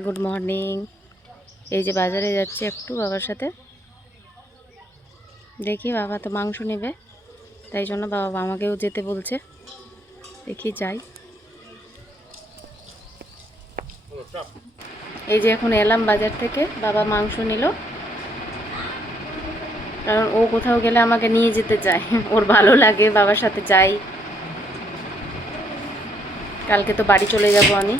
Good morning. এই যে বাজারে যাচ্ছি একটু বাবার সাথে, দেখি বাবা তো মাংস নেবে, তাই জন্য বাবা আমাকেও যেতে বলছে, দেখি যাই। এই যে এখন এলাম বাজার থেকে, বাবা মাংস নিল, কারণ ও কোথাও গেলে আমাকে নিয়ে যেতে চায়, ওর ভালো লাগে বাবার সাথে যাই। কালকে তো বাড়ি চলে যাব আমি।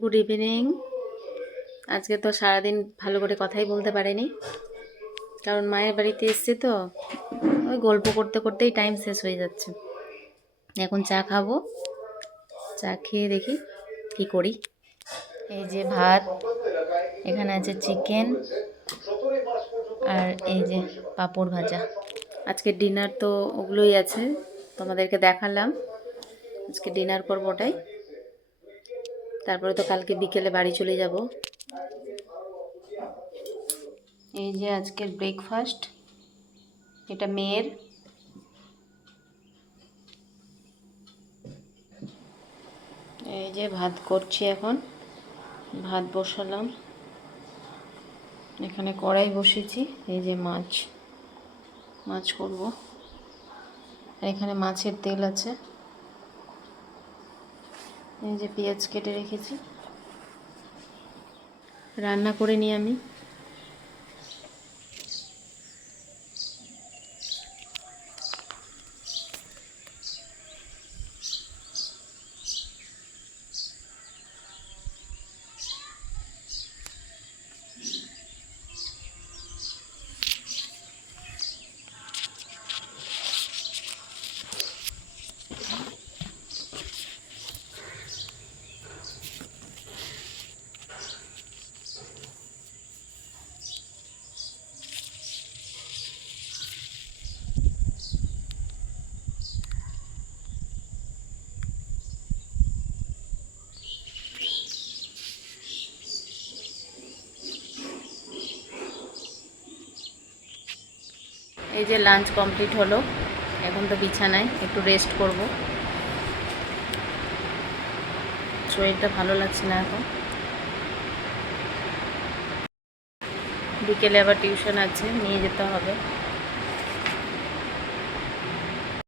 Good evening. আজকে তো সারাদিন ভালো করে কথাই বলতে পারিনি, কারণ মায়ের বাড়িতে এসছি তো, ওই গল্প করতে করতেই টাইম শেষ হয়ে যাচ্ছে। এখন চা খাবো, চা খেয়ে দেখি কি করি। এই যে ভাত, এখানে আছে চিকেন, আর এই যে পাঁপড় ভাজা। আজকে ডিনার তো ওগুলোই আছে, তোমাদেরকে দেখালাম। আজকে ডিনার করবো ওটাই, তারপরে তো কালকে বিকেলে বাড়ি চলে যাব। এই যে আজকের ব্রেকফাস্ট, এটা মেয়ের। এই যে ভাত করছি, এখন ভাত বসালাম, এখানে কড়াই বসেছি। এই যে মাছ করব, আর এখানে মাছের তেল আছে। এই যে পেঁয়াজ কেটে রেখেছি, রান্না করে নিই আমি। এই যে লাঞ্চ কমপ্লিট হলো, এখন তো বিছানায় একটু রেস্ট করব, শরীরটা ভালো লাগছে না এখন। বিকেলে আবার টিউশন আছে, নিয়ে যেতে হবে।